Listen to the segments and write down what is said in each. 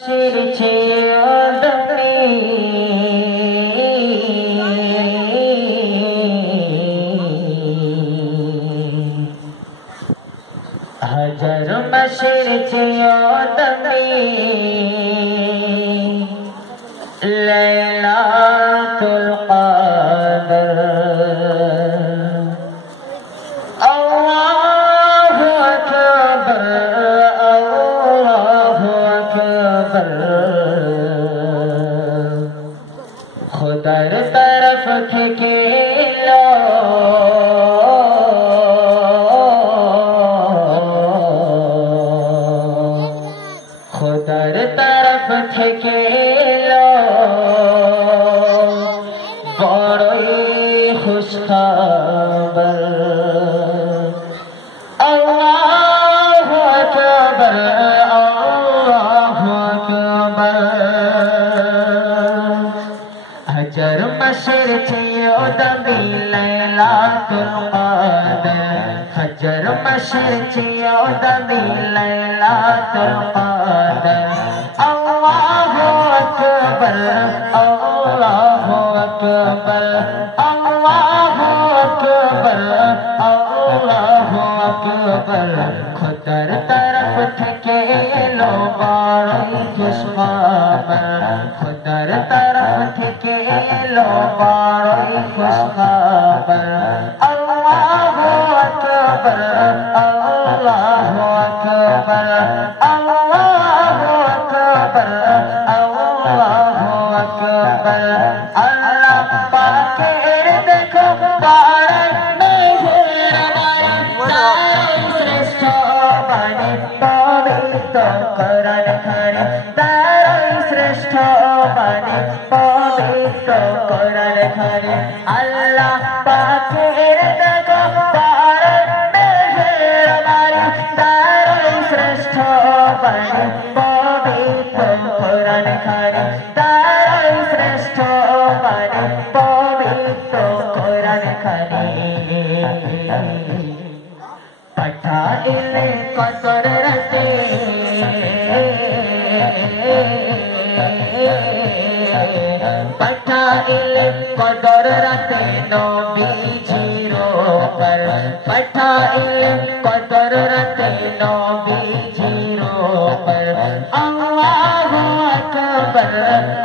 শিরছে আদমে হাজার মাসের চেয়ে আদমে লাইলাতুল কদর আল্লাহু আকবার আল্লাহু আকবার খুদার তরফ থেকে এলো খুদার তরফ থেকে এলো বড়ই খুশখবর আল্লাহু আকবার আল্লাহু আকবার হাজার মাসের চেয়ে দামি লাইলাতুল কদর হাজার মাসের চেয়ে দামি লাইলাতুল কদর আল্লাহু আকবার আল্লাহু আকবার আল্লাহু আকবার আল্লাহু আকবার খুদার তরফ থেকে এলো বড়ই খুশখবর খুদার তরফ থেকে এলো বড়ই খুশখবর আল্লাহু আকবার আল্লাহু আকবার আল্লাহু আকবার আল্লাহু আকবার আল্লাহ পাকের দেখো বড় মেহেরবানি শ্রেষ্ঠ বাণী পবিত্র কোরআন খানি তারাই শ্রেষ্ঠ বাণী পবিত্র কোরআন খানি আল্লাহ পাকের দেখো বড় মেহেরবানি তারাই শ্রেষ্ঠ বাণী পবিত্র কোরআন খানি তারাই শ্রেষ্ঠ বাণী পবিত্র কোরআন খানি পাঠাইলে কদর রাতে পাঠাইলে কদর রাতে নবীজির উপর পাঠাইলে কদর রাতে নবীজির উপর আল্লাহু আকবার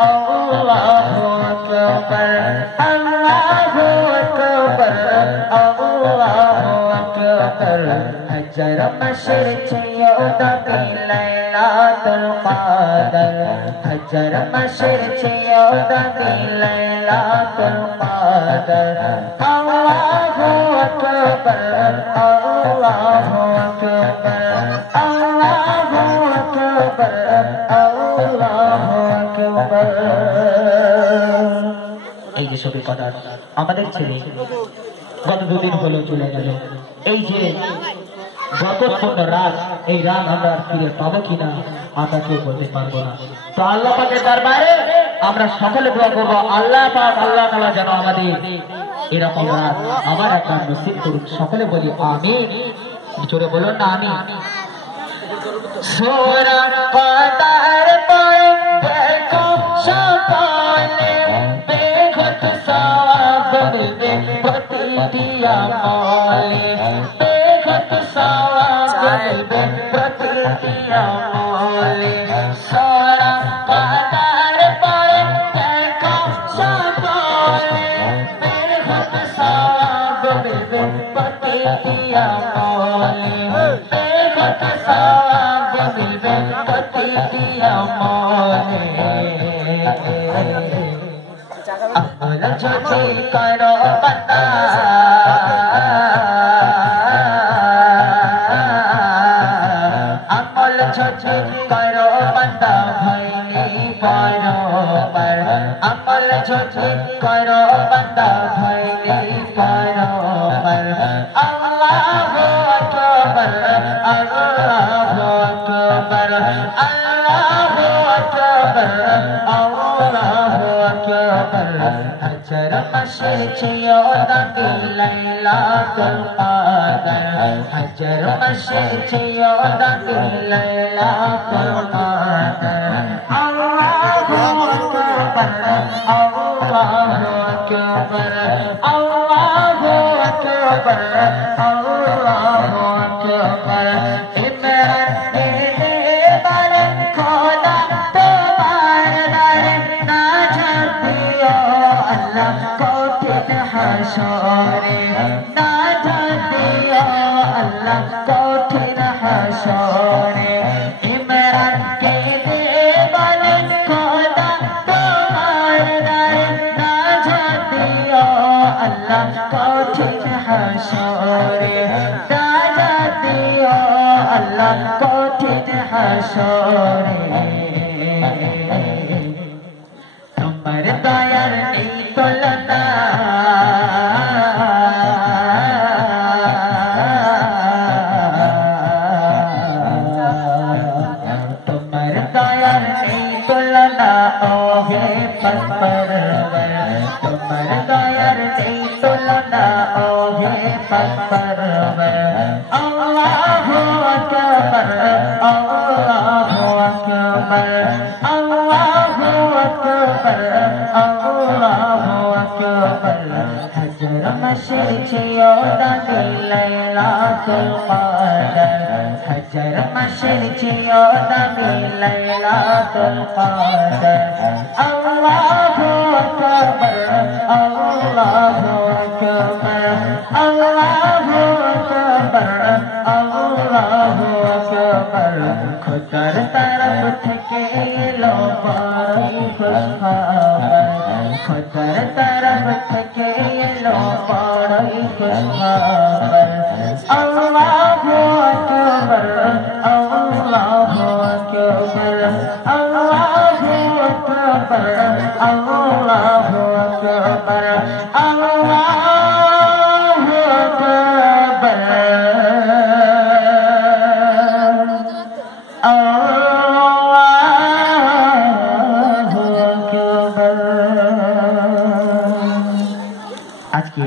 আল্লাহু আকবার আল্লাহু আকবার আল্লাহু আকবার হাজার মাসের চেয়ে দামি লাইলাতুল কদর হাজার মাসের চেয়ে দামি লাইলাতুল কদর আল্লাহু আকবার আল্লাহু আকবার আল্লাহু আকবার আল্লাহু আকবার এই যে সবই কথা আমাদের ছেলে গত দুদিন হলো চলে গেল এই যে বরকতপূর্ণ রাত এই রাত আমরা ফিরে পাবো কিনা আমরা কেউ বলতে পারবো না তো আল্লাহ পাকের দরবারে আমরা সকলে দোয়া করবো আল্লাহ পাক আল্লাহ তাআলা যেন আমাদের এরকম রাত আবার একটা নসিব করুন সকলে বলি আমিন জোরে বলুন না আমিন সূরা কদর পড়ে দেখো সকলে বেখত সওয়াব মিলবে প্রতিটি আমলে বেখত সওয়াব মিলবে প্রতিটি আমলে সূরা কদর পড়ে দেখো সকলে বেখত সওয়াব মিলবে প্রতিটি আমলে বেখত সওয়াব মিলবে প্রতিটি আমলে আমল যদি করো বান্দা আমল যদি করো বান্দা ভাইনি বরাবর আমল যদি করো বান্দা ভাইনি বরাবর আল্লাহু আকবার আল্লাহু আকবার আল্লাহু আকবার আল্লাহু আকবার হাজার মাসের চেয়ে দামি লাইলাতুল কদর হাজার মাসের চেয়ে দামি লাইলাতুল কদর আকবার আল্লাহু আকবার আল্লাহু আকবার আল্লাহু আকবার ইমরান মেরে বলেন খোদা তোমার দ্বারে নাজাত দিও আল্লাহ কঠিন হাসরে নাজাত দিও আল্লাহ কঠিন হাসরে ইমরান কে দে বলেন খোদা তোমার দ্বারে নাজাত দিও আল্লাহ কঠিন হাসরে নাজাত দিও আল্লাহ কঠিন হাসরে তোমার দয়ার নেই তুলনা তোমার দয়ার নেই তুলনা ওহে পাকপরওয়ার তোমার দয়ার নেই তুলনা ওহে পাকপরওয়ার আল্লাহু আকবার আল্লাহু আকবার আল্লাহু আকবার আল্লাহু আকবার হজর মশর চিয়োদা লাইলাতুল কদর হজর মশর চিয়োদা লাইলাতুল কদর আল্লাহু আকবার আল্লাহু আকবার আল্লাহু আকবার আল্লাহু আকবার খোদার তরফ থেকে এলো বড়ই খুশখবর খোদার তরফ থেকে এলো বড়ই খুশখবর আল্লাহু আকবার আল্লাহু আকবার আল্লাহু আকবার আল্লাহু আকবার আল্লাহু আকবার আজকে